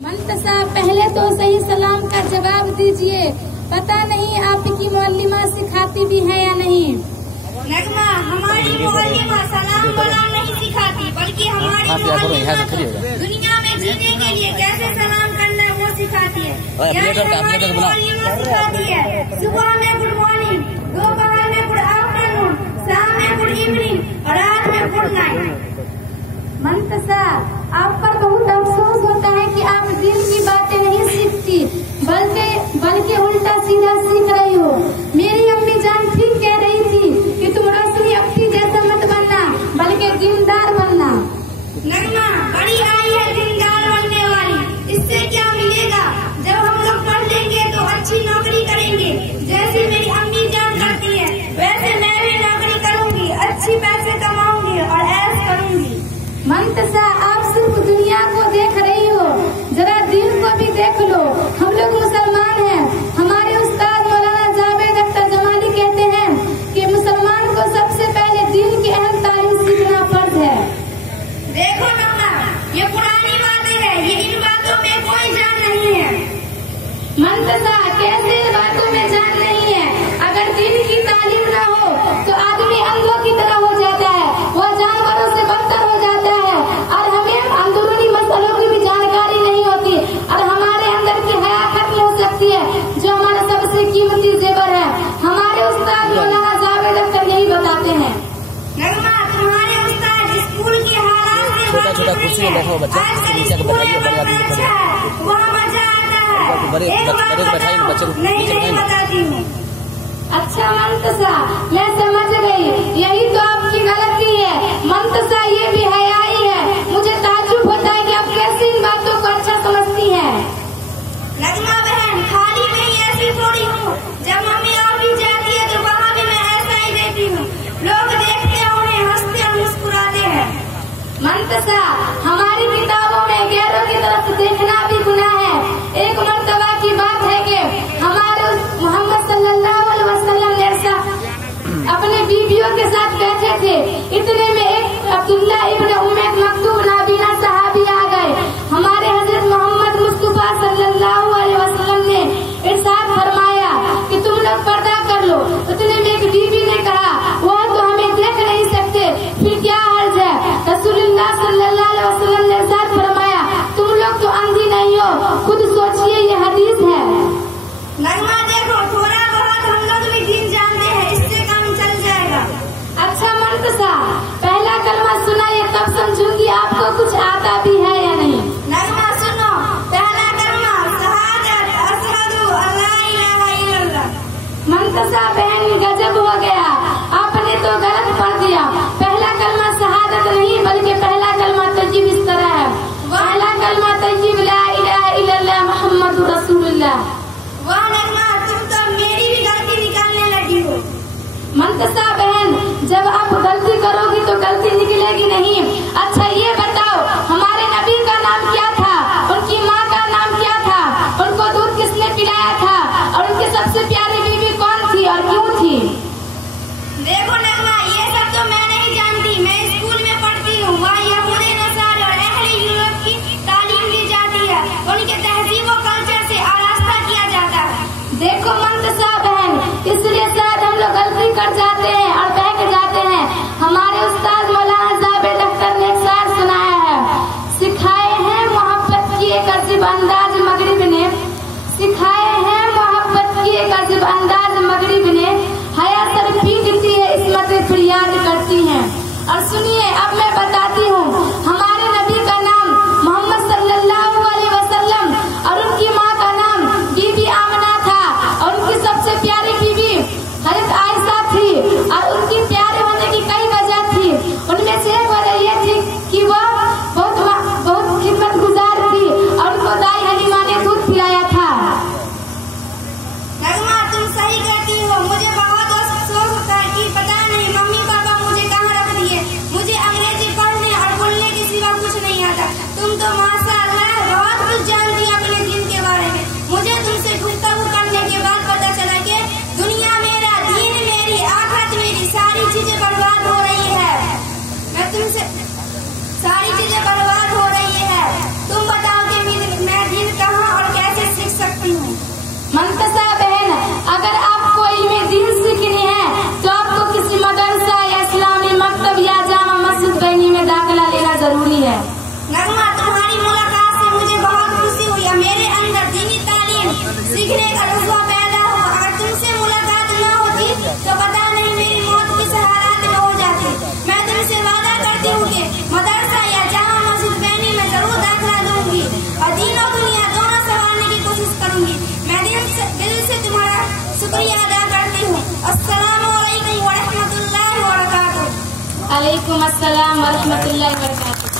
मंतसा, पहले तो सही सलाम का जवाब दीजिए। पता नहीं आपकी मौलिमा सिखाती भी है या नहीं। नगमा, हमारी मौलिमा सलाम वलाम नहीं सिखाती, बल्कि हमारी मौलिमा दुनिया में जीने के लिए कैसे सलाम करना है वो सिखाती है। हमारी मौलिमा सिखाती है सुबह में गुड मॉर्निंग, दोपहर में गुड आफ्टरनून, शाम में गुड इवनिंग और रात में गुड नाइट। मंतसा, आप पर बहुत अफसोस होता है कि आप दिल की बातें नहीं सीखती, बल्कि उल्टा सीधा सीख रही हो। मेरी अम्मी जान ठीक कह रही थी कि तुम रोशनी अपनी जैसा मत बनना, बल्कि दीनदार बनना। नगमा, बड़ी आई है दीनदार बनने वाली। इससे क्या मिलेगा? जब हम लोग पढ़ लेंगे तो अच्छी नौकरी करेंगे। जैसे मेरी अम्मी जान करती है वैसे मैं भी नौकरी करूंगी, अच्छी पैसे कमाऊंगी और ऐश करूंगी। मंतसा, आप सिर्फ दुनिया को देख रही हो, जरा दिल को भी देख लो। हम लोग मुसलमान हैं। हमारे उस्ताद मौलाना जावेद अख्तर जमाली कहते हैं कि मुसलमान को सबसे पहले दीन की अहम तालीम सीखना फर्ज है। देखो नगमा, ये पुरानी बातें हैं, ये इन बातों में कोई जान नहीं है। मंतसा, कैसे बातों में जान नहीं है? अगर दीन की तालीम न हो तो आदमी अंधों की तरह हो जाता है, वह जानवरों से बदतर हो जाता है। और हमें अंदरूनी मसलों की भी जानकारी नहीं होती और हमारे अंदर की हया खत्म हो सकती है, जो हमारा सबसे कीमती जेवर है। हमारे उस्ताद मौलाना जावेद अख्तर यही बताते हैं। नगमा, तुम्हारे उस्ताद स्कूल की हालात से छोटा कुर्सी में बैठो बच्चा, नीचे को बैठाइए, बड़े आदमी को बैठाइए। वहाँ मजा आता है। बड़े बैठाइए ना बच्चे को, नहीं बताती हूँ। अच्छा मंतसा, मैं समझ गई, यही तो आपकी गलती है। मंतसा, ये भी हयाई है। मुझे ताज्जुब होता है कि आप कैसे इन बातों को अच्छा समझती हैं। नगमा बहन, खाली मैं ही ऐसी थोड़ी हूँ। जब मम्मी ऑफिस जाती है तो वहाँ भी मैं ऐसा ही देती हूँ। लोग देखते हैं, उन्हें हंसते और मुस्कुराते हैं। मंतसा, हमारी किताबों में गैरों की तरफ देखना भी गुनाह है। एक मर्तबा की बात है कि हमारे मोहम्मद सल्लल्लाहु अलैहि वसल्लम अपने बीवियों के साथ बैठे थे। इतने में एक अब्दुल्ला इब्न उम्मे मक्तूम नाबीना सहाबी आ गए। हमारे हजरत मोहम्मद मुस्तफा सल्लल्लाहु अलैहि वसल्लम ने इरशाद फरमाया कि तुम लोग पर्दा कर लो। उतने में एक बीवी ने कहा, वह तो हमें देख नहीं सकते, फिर क्या हर्ज है? रसूलुल्लाह सल्लल्लाहु अलैहि वसल्लम ने इरशाद फरमाया, तुम लोग तो अंधी नहीं हो, खुद सोचिए, ये हदीस है। नगमा, देखो थोड़ा बहुत हम लोग भी दिन जानते हैं, इससे काम चल जाएगा। अच्छा मंतसा, पहला कलमा सुनाइए, तब समझूंगी आपको कुछ आता भी है या नहीं। नगमा सुनो, पहला कलमा शहादत अशहदु अल्ला इलाहा इल्लल्लाह। मंतसा बहन, गजब हो गया, आपने तो गलत पढ़ दिया। पहला कलमा शहादत नहीं, बल्कि पहला कलमा तय्यब इस तरह है। पहला कलमा तय्यब ला इलाहा इल्लल्लाह मुहम्मदुर रसूलुल्लाह। वाह नगमा, तुम तो मेरी भी गलती निकालने लगी हो। मंतसा बहन, जब आप गलती करोगी तो गलती निकलेगी नहीं। अच्छा ये बताओ, हमारे नबी का नाम क्या था? उनकी माँ का नाम क्या था? उनको दूध किसने पिलाया था? और उनकी सबसे प्यारी बीवी कौन थी और क्यों थी? देखो नगमा, ये सब तो मैं नहीं जानती। मैं स्कूल में पढ़ती हूँ, वहाँ यहूदी नसारा और अहले यूरोप की तालीम दी जाती है। उनके तहजीब और कल्चर से आरास्ता किया जाता है। देखो मंतसा बहन, इसलिए शायद हम लोग गलती कर जाते हैं और बहक जाते हैं। हमारे उस्ताद मौलाना जावेद अख्तर ने एक शायर सुनाया है, सिखाए हैं मोहब्बत की एक अजीब अंदाज मगरिब ने, सिखाए हैं मोहब्बत की एक अजीब अंदाज मगरिब ने, हया सर पीटती है इस्मत फरियाद करती हैं। और सुनिए, अब मैं बताती हूँ, हमारे नबी का नाम मोहम्मद सल्लल्लाहु अलैहि वसल्लम और उनकी माँ का नाम बीबी आमना था और उनकी सबसे प्यारी बीबी हजरत आयशा थी। और उनकी प्यारे होने की कई वजह थी, उनमें से एक वजह ये थी कि वह बहुत खिदमत गुजार थी और उनको दाई हलीमा ने दूध पिलाया था। नगमा, तुम सही कहती हो। मुझे बहुत अफसोस होता है कि पता नहीं मम्मी पापा मुझे कहाँ रख दिए। मुझे अंग्रेजी पढ़ने जरूरी है। नगमा, तुम्हारी मुलाकात से मुझे बहुत खुशी हुई। मेरे अंदर दीनी तालीम सीखने का जज्बा पैदा हुआ। अगर तुमसे मुलाकात न होती तो पता नहीं मेरी मौत किस हालात में हो जाती। मैं तुमसे वादा करती हूँ कि मदरसा या जामा मस्जिद बैनी में जरूर दाखिला दूंगी और दीन और दुनिया दोनों संभालने की कोशिश करूंगी। मैं दिल से तुम्हारा शुक्रिया अदा करती हूँ। अस्सलामु अलैकुम व रहमतुल्लाहि व बरकातुहू। अलैकुम अस्सलाम व रहमतुल्लाहि व बरकातुहू।